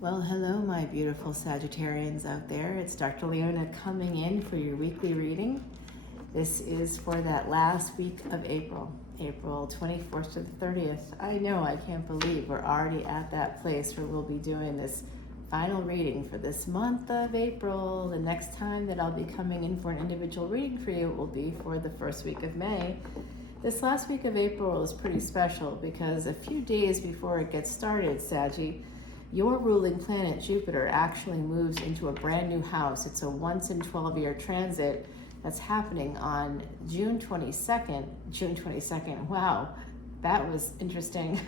Well, hello, my beautiful Sagittarians out there. It's Dr. Leona coming in for your weekly reading. This is for that last week of April 24th to the 30th. I know, I can't believe we're already at that place where we'll be doing this final reading for this month of April. The next time that I'll be coming in for an individual reading for you will be for the first week of May. This last week of April is pretty special because a few days before it gets started, Saggie, your ruling planet, Jupiter, actually moves into a brand new house. It's a once in 12-year transit that's happening on June 22nd. Wow, that was interesting.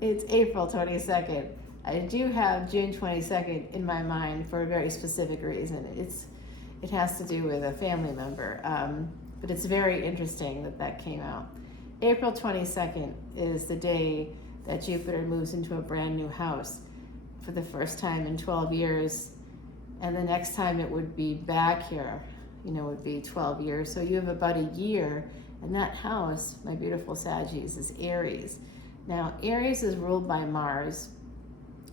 It's April 22nd. I do have June 22nd in my mind for a very specific reason. It has to do with a family member, but it's very interesting that came out. April 22nd is the day that Jupiter moves into a brand new house for the first time in 12 years. And the next time it would be back here, would be 12 years. So you have about a year, and that house, my beautiful Saggies, is Aries. Now, Aries is ruled by Mars.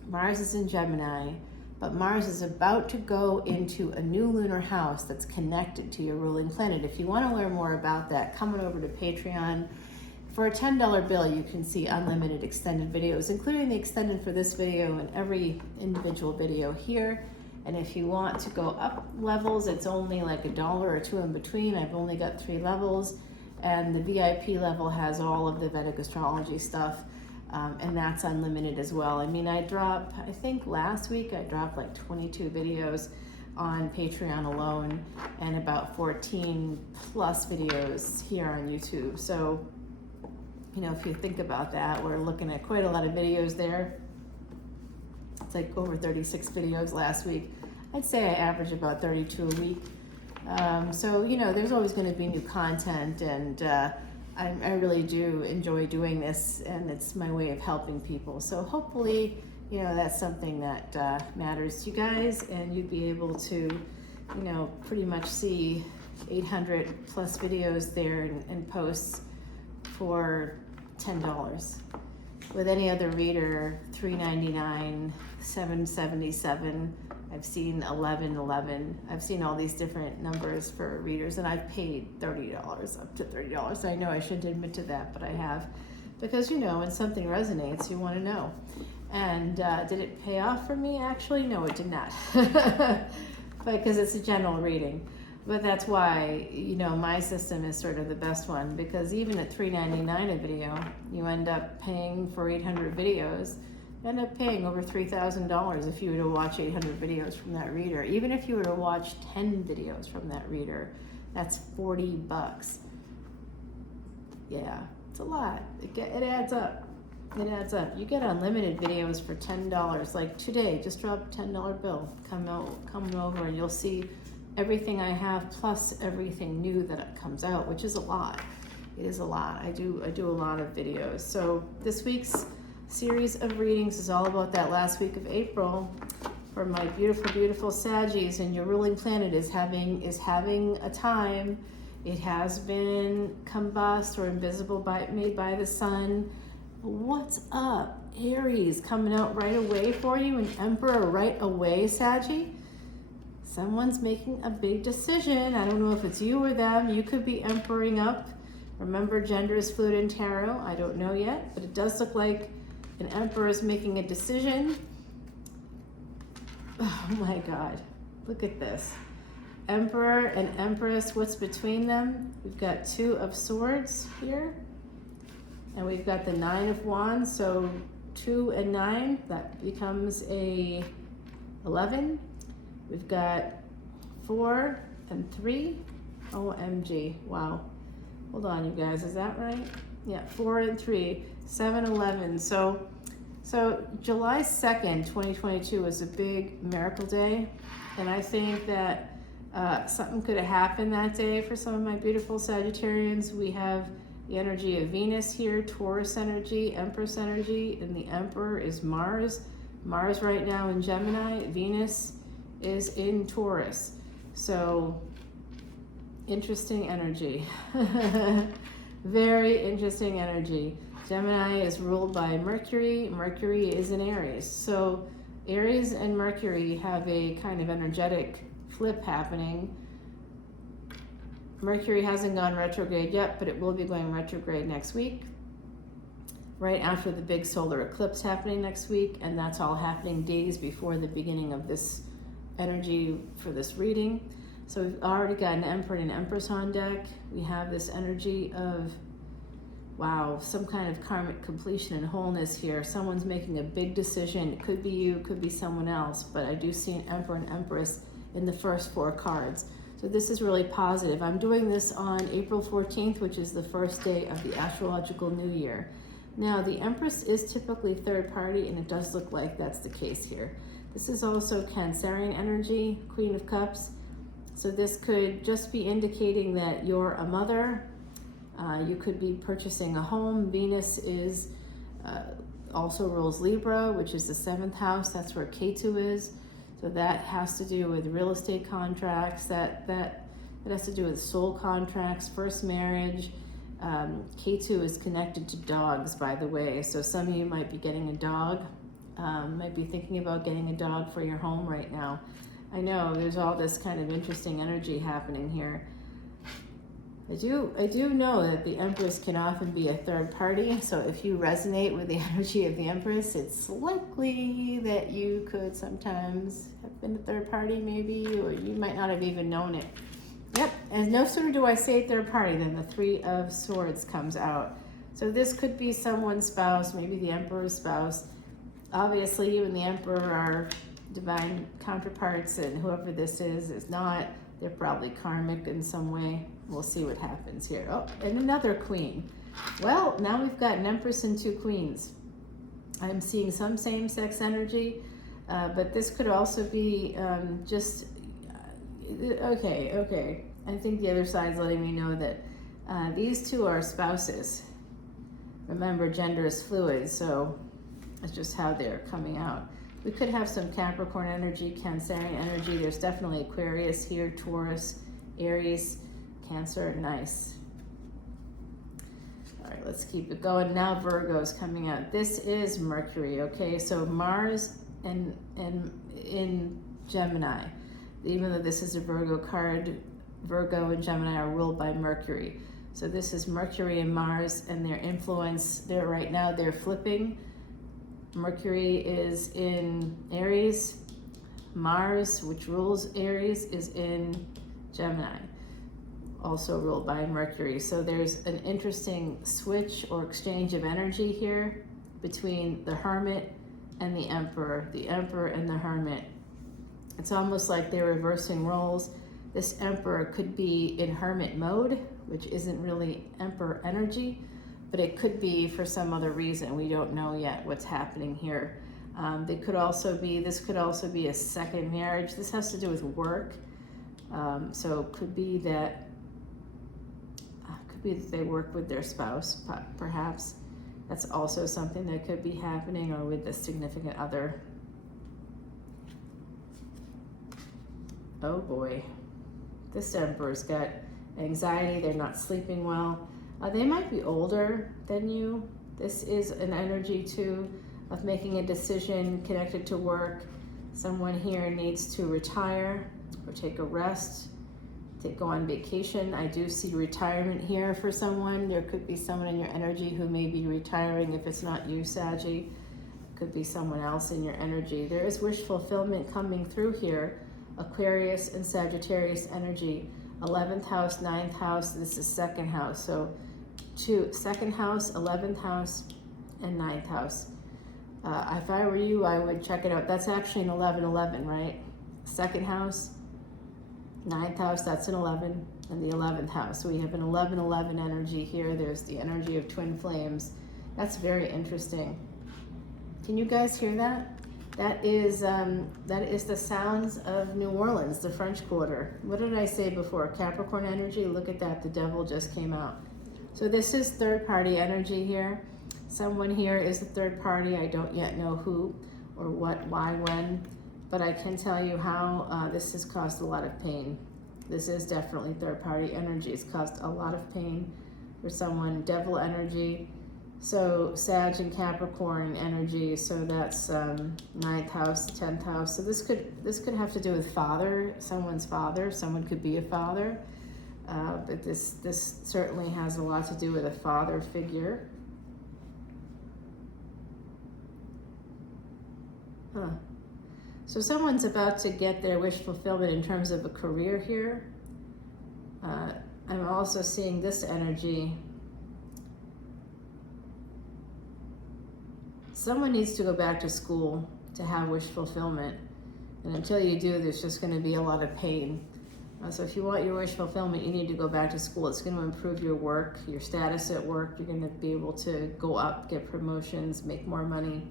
Mars is in Gemini, but Mars is about to go into a new lunar house that's connected to your ruling planet. If you want to learn more about that, come on over to Patreon. For a $10 bill, you can see unlimited extended videos, including the extended for this video and every individual video here. And if you want to go up levels, it's only like $1 or $2 in between. I've only got 3 levels, and the VIP level has all of the Vedic Astrology stuff, and that's unlimited as well. I mean, I think last week I dropped like 22 videos on Patreon alone, and about 14 plus videos here on YouTube. So, if you think about that, we're looking at quite a lot of videos there. It's like over 36 videos last week. I'd say I average about 32 a week. So, there's always going to be new content, and I really do enjoy doing this, and it's my way of helping people. So hopefully, that's something that matters to you guys, and you'd be able to, pretty much see 800 plus videos there and posts for $10. With any other reader, $3.99, $7.77. I've seen $11.11. I've seen all these different numbers for readers, and I've paid $30, up to $30. I know I shouldn't admit to that, but I have, because when something resonates, you want to know. And did it pay off for me? Actually, no, it did not, because it's a general reading. But that's why, my system is sort of the best one, because even at $3.99 a video, you end up paying for 800 videos. You end up paying over $3,000 if you were to watch 800 videos from that reader. Even if you were to watch 10 videos from that reader, that's $40. Yeah, it's a lot. It adds up. It adds up. You get unlimited videos for $10. Like today, just drop a $10 bill. Come over and you'll see everything I have plus everything new that comes out, which is a lot. It is a lot. I do a lot of videos. So this week's series of readings is all about that last week of April for my beautiful, beautiful Saggies, and your ruling planet is having a time. It has been combust or invisible made by the sun. What's up? Aries coming out right away for you, an Emperor right away, Saggie. Someone's making a big decision. I don't know if it's you or them. You could be emperoring up. Remember, gender is fluid in tarot. I don't know yet, but it does look like an emperor is making a decision. Oh my God, look at this. Emperor and Empress, what's between them? We've got 2 of Swords here, and we've got the 9 of Wands. So 2 and 9, that becomes a 11. We've got 4 and 3. OMG, wow. Hold on, you guys, is that right? Yeah, 4 and 3, 7, 11. So July 2nd, 2022 was a big miracle day. And I think that something could have happened that day for some of my beautiful Sagittarians. We have the energy of Venus here, Taurus energy, Empress energy, and the Emperor is Mars. Mars right now in Gemini, Venus is in Taurus. So interesting energy. Very interesting energy. Gemini is ruled by Mercury. Mercury is in Aries. So Aries and Mercury have a kind of energetic flip happening. Mercury hasn't gone retrograde yet, but it will be going retrograde next week, right after the big solar eclipse happening next week, and that's all happening days before the beginning of this energy for this reading. So we've already got an Emperor and an Empress on deck. We have this energy of, wow, some kind of karmic completion and wholeness here. Someone's making a big decision. It could be you, it could be someone else, but I do see an Emperor and Empress in the first 4 cards. So this is really positive. I'm doing this on April 14th, which is the first day of the astrological new year. Now, the Empress is typically third party, and it does look like that's the case here. This is also Cancerian energy, Queen of Cups. So this could just be indicating that you're a mother. You could be purchasing a home. Venus is also rules Libra, which is the 7th house. That's where Ketu is. So that has to do with real estate contracts. That has to do with soul contracts, first marriage. Ketu is connected to dogs, by the way. So some of you might be getting a dog. Might be thinking about getting a dog for your home right now. I know there's all this kind of interesting energy happening here. I do know that the Empress can often be a third party, so if you resonate with the energy of the Empress, it's likely that you could sometimes have been a third party maybe, or you might not have even known it. Yep, and no sooner do I say third party than the 3 of Swords comes out. So this could be someone's spouse, maybe the Emperor's spouse. Obviously, you and the Emperor are divine counterparts, and whoever this is not. They're probably karmic in some way. We'll see what happens here. Oh, and another queen. Well, now we've got an Empress and 2 queens. I'm seeing some same-sex energy, but this could also be just, okay. I think the other side's letting me know that these 2 are spouses. Remember, gender is fluid, so that's just how they're coming out. We could have some Capricorn energy, Cancerian energy. There's definitely Aquarius here, Taurus, Aries, Cancer, nice. All right, let's keep it going. Now Virgo's coming out. This is Mercury, okay? So Mars and in Gemini. Even though this is a Virgo card, Virgo and Gemini are ruled by Mercury. So this is Mercury and Mars and their influence. Right now they're flipping. Mercury is in Aries. Mars, which rules Aries, is in Gemini, also ruled by Mercury. So there's an interesting switch or exchange of energy here between the Hermit and the Emperor and the Hermit. It's almost like they're reversing roles. This Emperor could be in Hermit mode, which isn't really Emperor energy, but it could be for some other reason. We don't know yet what's happening here. This could also be a second marriage. This has to do with work. So it could be that they work with their spouse, perhaps. That's also something that could be happening, or with the significant other. Oh boy, this Emperor's got anxiety. They're not sleeping well. They might be older than you. This is an energy too of making a decision connected to work. Someone here needs to retire or take a rest, go on vacation. I do see retirement here for someone. There could be someone in your energy who may be retiring. If it's not you, Saggie, it could be someone else in your energy. There is wish fulfillment coming through here. Aquarius and Sagittarius energy. 11th house, 9th house, this is 2nd house. So 2nd house, 11th house, and 9th house. If I were you, I would check it out. That's actually an 11-11, right? 2nd house, 9th house, that's an 11, and the 11th house. So we have an 11-11 energy here. There's the energy of twin flames. That's very interesting. Can you guys hear that? That is the sounds of New Orleans, the French Quarter. What did I say before? Capricorn energy. Look at that. The devil just came out. So this is third party energy here. Someone here is a third party. I don't yet know who or what, why, when, but I can tell you how this has caused a lot of pain. This is definitely third party energy. It's caused a lot of pain for someone. Devil energy. So Sag and Capricorn energy, so that's 9th house, 10th house. So this could have to do with father, someone's father. Someone could be a father, but this certainly has a lot to do with a father figure. So someone's about to get their wish fulfillment in terms of a career here. I'm also seeing this energy. Someone needs to go back to school to have wish fulfillment. And until you do, there's just going to be a lot of pain. So if you want your wish fulfillment, you need to go back to school. It's going to improve your work, your status at work. You're going to be able to go up, get promotions, make more money.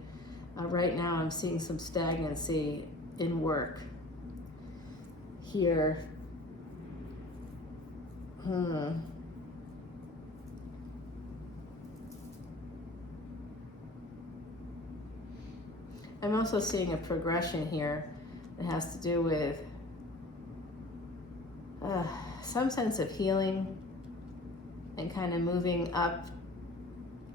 Right now, I'm seeing some stagnancy in work here. I'm also seeing a progression here that has to do with some sense of healing and kind of moving up.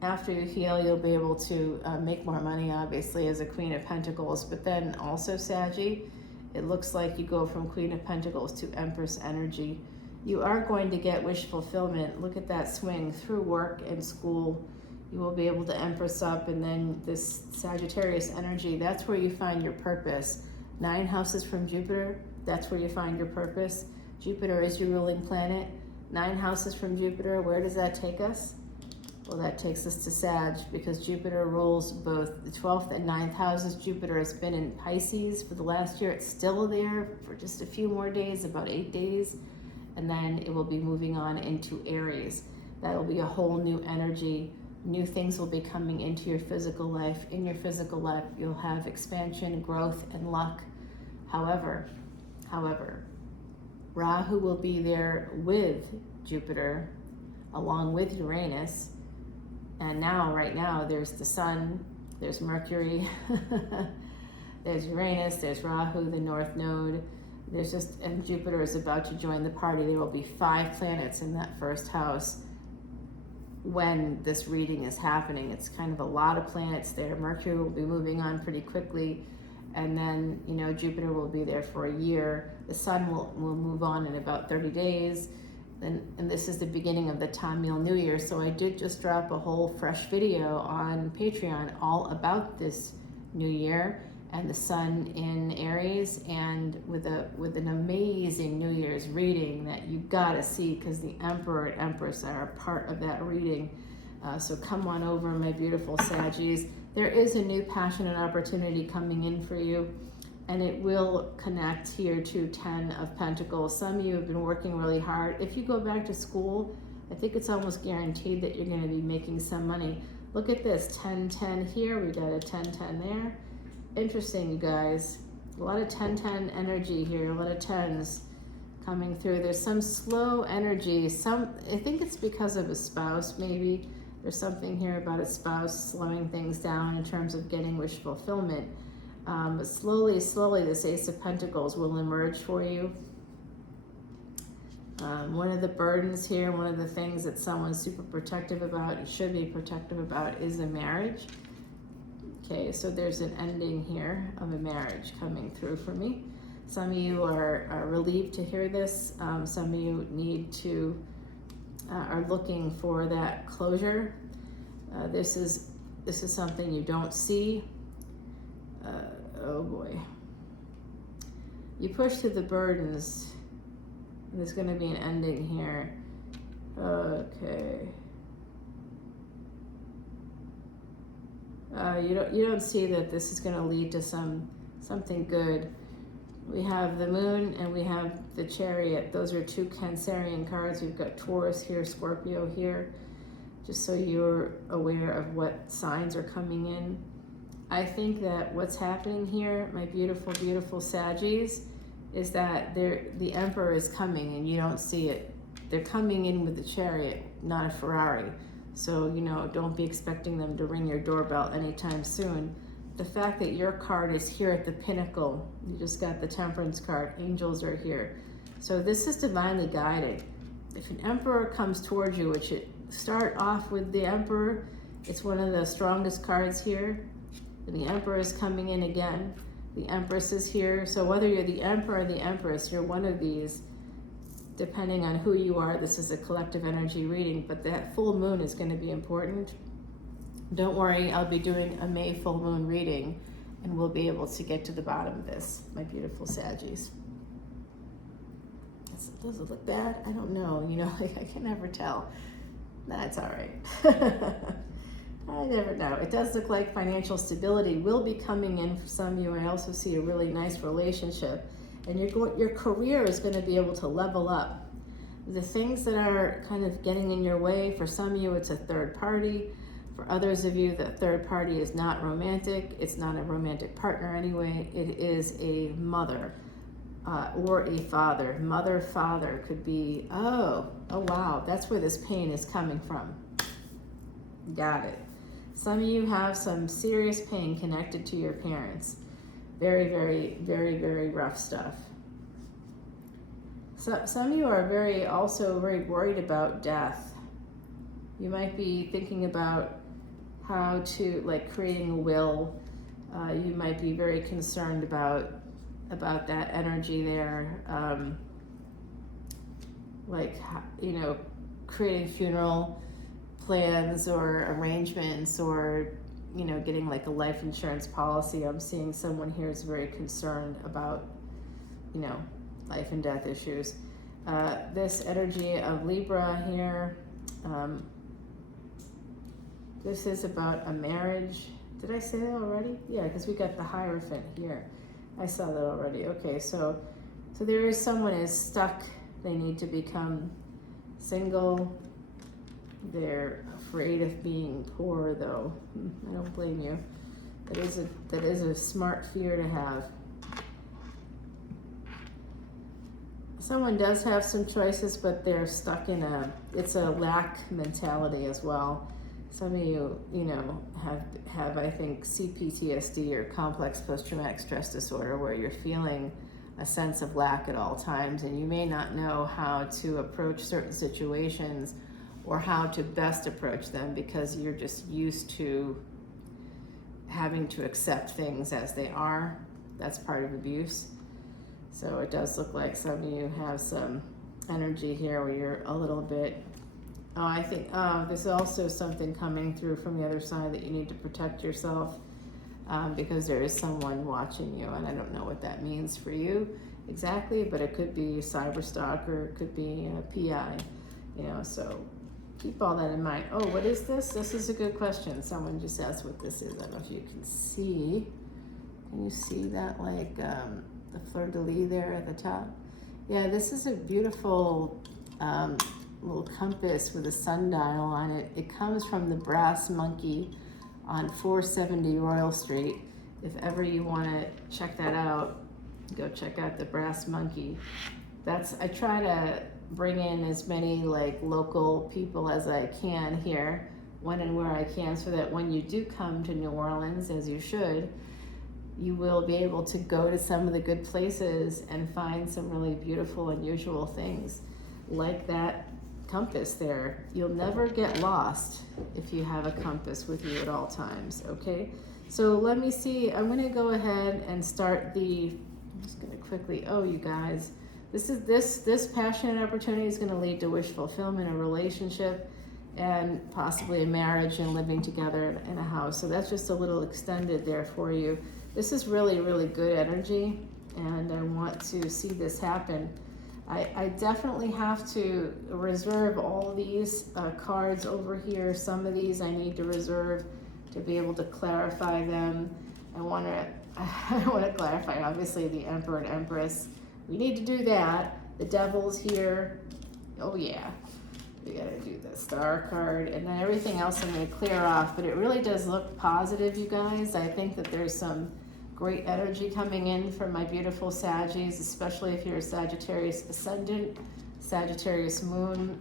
After you heal, you'll be able to make more money, obviously, as a Queen of Pentacles. But then also, Saggie, it looks like you go from Queen of Pentacles to Empress energy. You are going to get wish fulfillment. Look at that swing through work and school. You will be able to Empress up, and then this Sagittarius energy, that's where you find your purpose. 9 houses from Jupiter, that's where you find your purpose. Jupiter is your ruling planet. 9 houses from Jupiter, where does that take us? Well, that takes us to Sag, because Jupiter rules both the 12th and 9th houses. Jupiter has been in Pisces for the last year. It's still there for just a few more days, about 8 days. And then it will be moving on into Aries. That'll be a whole new energy. New things will be coming into your physical life. In your physical life, you'll have expansion, growth, and luck. However, Rahu will be there with Jupiter, along with Uranus. And now, right now, there's the Sun, there's Mercury, there's Uranus, there's Rahu, the North Node. And Jupiter is about to join the party. There will be 5 planets in that first house when this reading is happening. It's kind of a lot of planets there. Mercury will be moving on pretty quickly, and then Jupiter will be there for a year. The Sun will move on in about 30 days, and this is the beginning of the Tamil New Year. So I did just drop a whole fresh video on Patreon all about this new year and the Sun in Aries, and with an amazing New Year's reading that you gotta see, because the Emperor and Empress are a part of that reading. So come on over, my beautiful Saggies. There is a new passion and opportunity coming in for you, and it will connect here to 10 of Pentacles. Some of you have been working really hard. If you go back to school, I think it's almost guaranteed that you're going to be making some money. Look at this, 10-10 here. We got a 10-10 there. Interesting, you guys. A lot of 10-10 energy here, a lot of 10s coming through. There's some slow energy. I think it's because of a spouse, maybe. There's something here about a spouse slowing things down in terms of getting wish fulfillment. But slowly, this Ace of Pentacles will emerge for you. One of the burdens here, one of the things that someone's super protective about and should be protective about is a marriage. Okay, so there's an ending here of a marriage coming through for me. Some of you are relieved to hear this. Some of you are looking for that closure. This is something you don't see. Oh boy. You push through the burdens. There's going to be an ending here. Okay. You don't see that this is going to lead to something good. We have the Moon and we have the Chariot. Those are 2 Cancerian cards. We've got Taurus here, Scorpio here, just so you're aware of what signs are coming in. I think that what's happening here, my beautiful, beautiful Saggies, is that the Emperor is coming and you don't see it. They're coming in with the Chariot, not a Ferrari. So, don't be expecting them to ring your doorbell anytime soon. The fact that your card is here at the pinnacle, you just got the Temperance card, angels are here. So this is divinely guided. If an Emperor comes towards you, which it start off with the Emperor, It's one of the strongest cards here. And the Emperor is coming in again. The Empress is here. So whether you're the Emperor or the Empress, you're one of these, depending on who you are. This is a collective energy reading, but that full moon is going to be important. Don't worry, I'll be doing a May full moon reading, and we'll be able to get to the bottom of this, my beautiful Saggies. Does it look bad? I don't know. You know, like I can never tell. That's all right. I never know. It does look like financial stability will be coming in for some of you. I also see a really nice relationship, and your career is going to be able to level up. The things that are kind of getting in your way, for some of you, it's a third party. For others of you, the third party is not romantic. It's not a romantic partner anyway. It is a mother or a father. Mother, father could be, oh wow, that's where this pain is coming from. Got it. Some of you have some serious pain connected to your parents. Very, very, very, very rough stuff. So some of you are also very worried about death. You might be thinking about how to, like, creating a will. You might be very concerned about that energy there. Like, you know, creating funeral plans or arrangements, or, you know, getting like a life insurance policy. I'm seeing someone here is very concerned about, you know, life and death issues. This energy of Libra here, this is about a marriage. Did I say that already? Yeah, because we got the Hierophant here. I saw that already. Okay, so there is someone is stuck. They need to become single. They're afraid of being poor, though. I don't blame you. That is a smart fear to have. Someone does have some choices, but they're stuck in it's a lack mentality as well. Some of you, you know, have I think CPTSD, or complex post-traumatic stress disorder, where you're feeling a sense of lack at all times, and you may not know how to approach certain situations or how to best approach them, because you're just used to having to accept things as they are. That's part of abuse. So it does look like some of you have some energy here where you're a little bit, I think there's also something coming through from the other side that you need to protect yourself, because there is someone watching you, and I don't know what that means for you exactly, but it could be cyber stalker, it could be a PI, you know, so keep all that in mind. Oh, what is this? This is a good question. Someone just asked what this is. I don't know if you can see. Can you see that, like the fleur-de-lis there at the top? Yeah, this is a beautiful little compass with a sundial on it. It comes from the Brass Monkey on 470 Royal Street. If ever you want to check that out, go check out the Brass Monkey. I try to bring in as many like local people as I can here, when and where I can, so that when you do come to New Orleans, as you should, you will be able to go to some of the good places and find some really beautiful, unusual things like that compass there. You'll never get lost if you have a compass with you at all times, okay? So let me see, I'm gonna go ahead and start I'm just gonna quickly, you guys, this passionate opportunity is gonna lead to wish fulfillment, a relationship, and possibly a marriage and living together in a house. So that's just a little extended there for you. This is really, really good energy, and I want to see this happen. I definitely have to reserve all these cards over here. Some of these I need to reserve to be able to clarify them. I want to clarify, obviously, the Emperor and Empress. We need to do that. The Devil's here. Oh yeah, we gotta do the Star card, and then everything else I'm gonna clear off, but it really does look positive, you guys. I think that there's some great energy coming in from my beautiful Saggies, especially if you're a Sagittarius Ascendant, Sagittarius Moon,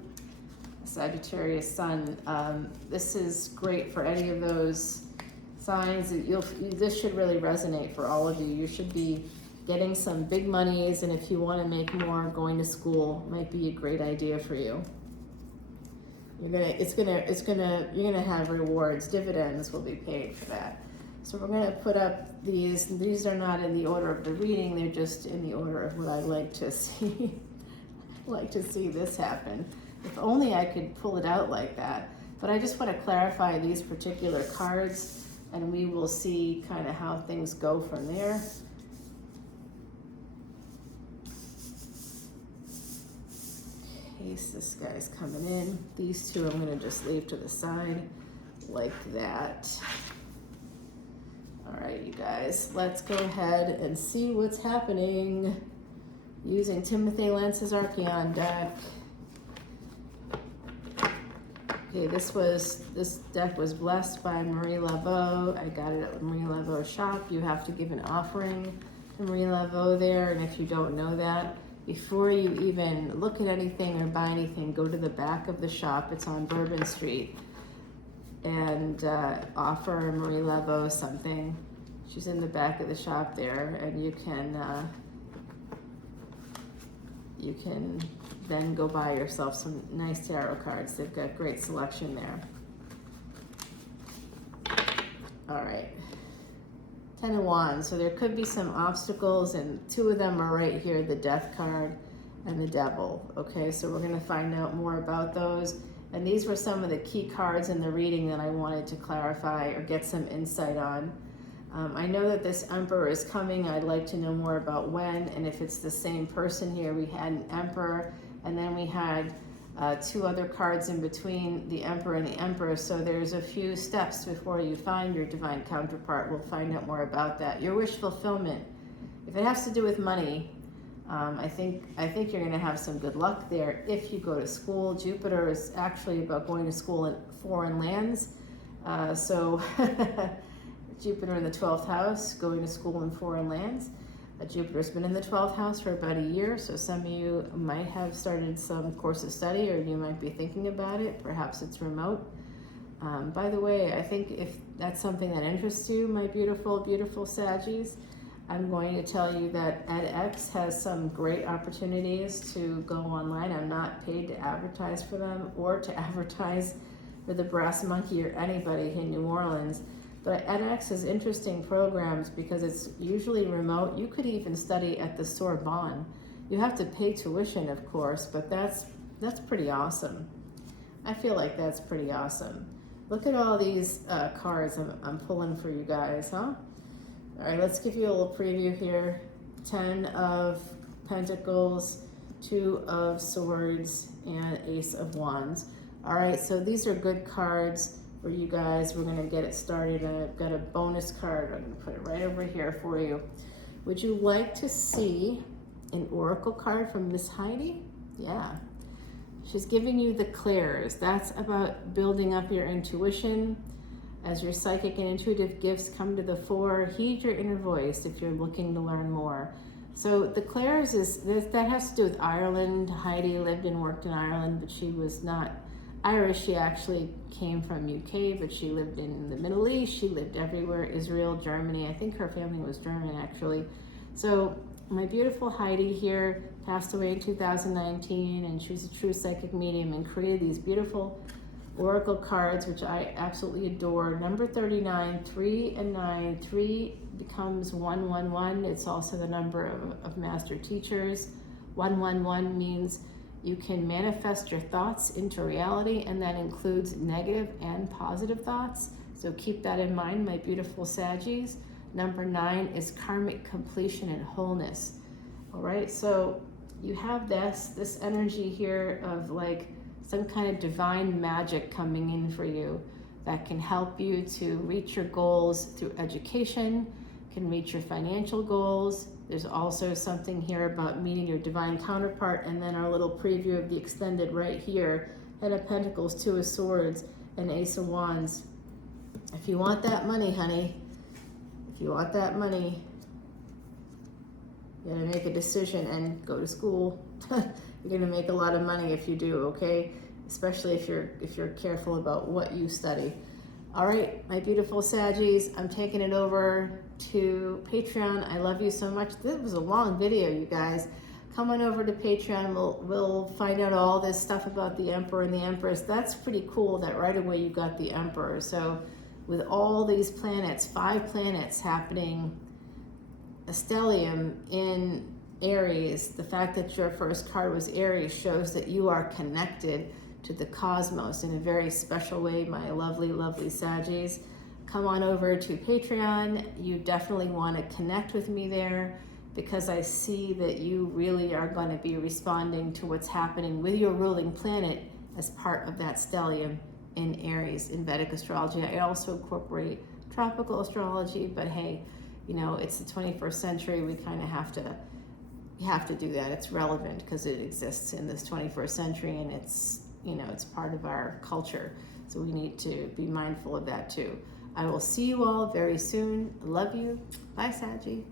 Sagittarius Sun. This is great for any of those signs. This should really resonate for all of you. You should be getting some big monies, and if you want to make more, going to school might be a great idea for you. You're gonna have rewards, dividends will be paid for that. So we're gonna put up these. These are not in the order of the reading, they're just in the order of what I'd like to see. I'd like to see this happen. If only I could pull it out like that. But I just want to clarify these particular cards, and we will see kind of how things go from there. In case this guy's coming in. These two I'm going to just leave to the side like that. All right, you guys, let's go ahead and see what's happening using Timothy Lance's Archeon deck. Okay, this deck was blessed by Marie Laveau. I got it at Marie Laveau's shop. You have to give an offering to Marie Laveau there, and if you don't know that, before you even look at anything or buy anything, go to the back of the shop. It's on Bourbon Street, and offer Marie Laveau something. She's in the back of the shop there, and you can then go buy yourself some nice tarot cards. They've got great selection there. All right, 10 of Wands. So there could be some obstacles, and two of them are right here, the Death card and the Devil. Okay, so we're gonna find out more about those. And these were some of the key cards in the reading that I wanted to clarify or get some insight on. I know that this Emperor is coming. I'd like to know more about when, and if it's the same person here. We had an Emperor, and then we had two other cards in between the Emperor and the Empress. So there's a few steps before you find your divine counterpart. We'll find out more about that. Your wish fulfillment. If it has to do with money, I think you're going to have some good luck there if you go to school. Jupiter is actually about going to school in foreign lands. So Jupiter in the 12th house, going to school in foreign lands. Jupiter's been in the 12th house for about a year, so some of you might have started some course of study, or you might be thinking about it. Perhaps it's remote. By the way, I think if that's something that interests you, my beautiful, beautiful Saggies, I'm going to tell you that edX has some great opportunities to go online. I'm not paid to advertise for them or to advertise for the Brass Monkey or anybody in New Orleans. But edX has interesting programs because it's usually remote. You could even study at the Sorbonne. You have to pay tuition, of course, but that's pretty awesome. I feel like that's pretty awesome. Look at all these cards I'm pulling for you guys, huh? All right, let's give you a little preview here. 10 of Pentacles, 2 of Swords, and Ace of Wands. All right, so these are good cards for you guys. We're gonna get it started. I've got a bonus card. I'm gonna put it right over here for you. Would you like to see an oracle card from Miss Heidi? Yeah. She's giving you the clairs. That's about building up your intuition. As your psychic and intuitive gifts come to the fore, heed your inner voice if you're looking to learn more. So the clairs that has to do with Ireland. Heidi lived and worked in Ireland, but she was not Irish. She actually came from UK, but she lived in the Middle East. She lived everywhere, Israel, Germany. I think her family was German, actually. So my beautiful Heidi here passed away in 2019, and she was a true psychic medium and created these beautiful oracle cards, which I absolutely adore. Number 39, 3 and 9. 3 becomes 111. It's also the number of master teachers. 111 means you can manifest your thoughts into reality, and that includes negative and positive thoughts. So keep that in mind, my beautiful Saggies. Number 9 is karmic completion and wholeness. All right, so you have this energy here of like some kind of divine magic coming in for you that can help you to reach your goals through education, can reach your financial goals. There's also something here about meeting your divine counterpart, and then our little preview of the extended right here, Head of Pentacles, 2 of Swords, and Ace of Wands. If you want that money, honey, if you want that money, you gotta make a decision and go to school. You're gonna make a lot of money if you do, okay? Especially if you're careful about what you study. All right, my beautiful Saggies, I'm taking it over to Patreon. I love you so much. This was a long video, you guys. come on over to Patreon. We'll find out all this stuff about the Emperor and the Empress. That's pretty cool that right away you got the Emperor. So with all these planets, 5 planets happening, a stellium in Aries, the fact that your first card was Aries shows that you are connected to the cosmos in a very special way, my lovely, lovely Saggies. Come on over to Patreon. You definitely want to connect with me there, because I see that you really are going to be responding to what's happening with your ruling planet as part of that stellium in Aries in Vedic astrology. I also incorporate tropical astrology, but hey, you know, it's the 21st century. We kind of have to do that. It's relevant because it exists in this 21st century, and it's, you know, it's part of our culture. So we need to be mindful of that too. I will see you all very soon. Love you. Bye, Saggie.